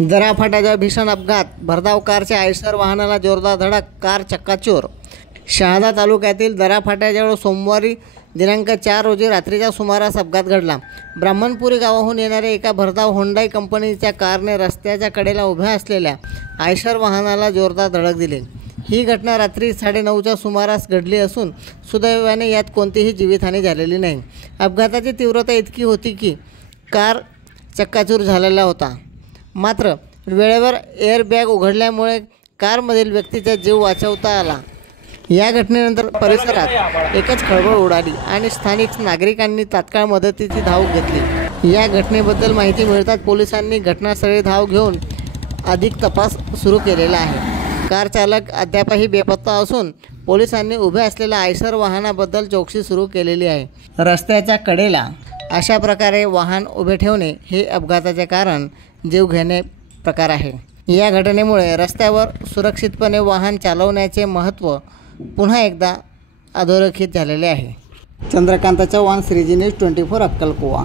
दराफाट्याच्या भीषण अपघात, भरधाव कारच्या आयशर वाहनाला जोरदार धडक, कार चक्काचूर। शहादा तालुक्यातील दराफाट्याजवळ सोमवारी दिनांक 4 रोजी रात्रीच्या सुमारास अपघात घडला। ब्राह्मणपुरी गावाहून येणाऱ्या एका भरधाव होंडाई कंपनीच्या कारने रस्त्याच्या कडेला उभ्या असलेल्या आयशर वाहनाला जोरदार धडक दिली। ही घटना रात्री 9:30च्या सुमारास घडली असून सुदैवाने यात कोणतीही जीवितहानी झालेली नाही। अपघाताची तीव्रता इतकी होती की कार चक्काचूर झालेला होता, मात्र वेळेवर एअरबॅग उघडल्यामुळे कारमधील व्यक्तीचा जीव वाचवता आला। या घटनेनंतर परिसरात एकच खळबळ उडाली आणि स्थानिक नागरिकांनी तात्काळ मदतीची धाव घेतली। या घटनेबद्दल माहिती मिळताच पोलिसांनी घटनास्थळी धाव घेऊन अधिक तपास सुरू केलेला आहे। कार चालक अद्यापही बेपत्ता असून पोलिसांनी उभ्या असलेल्या आयशर वाहनाबद्दल चौकशी सुरू केलेली आहे। रस्त्याच्या कडेला अशा प्रकारे वाहन उभे ठेवणे हे अपघाताचे कारण जीवघेणे प्रकार आहे। या घटनेमुळे रस्त्यावर सुरक्षितपणे वाहन चालवण्याचे महत्त्व पुन्हा एकदा अधोरेखित झालेले आहे। चंद्रकांत चव्हाण, श्रीजी न्यूज 24 अक्कलकुवा।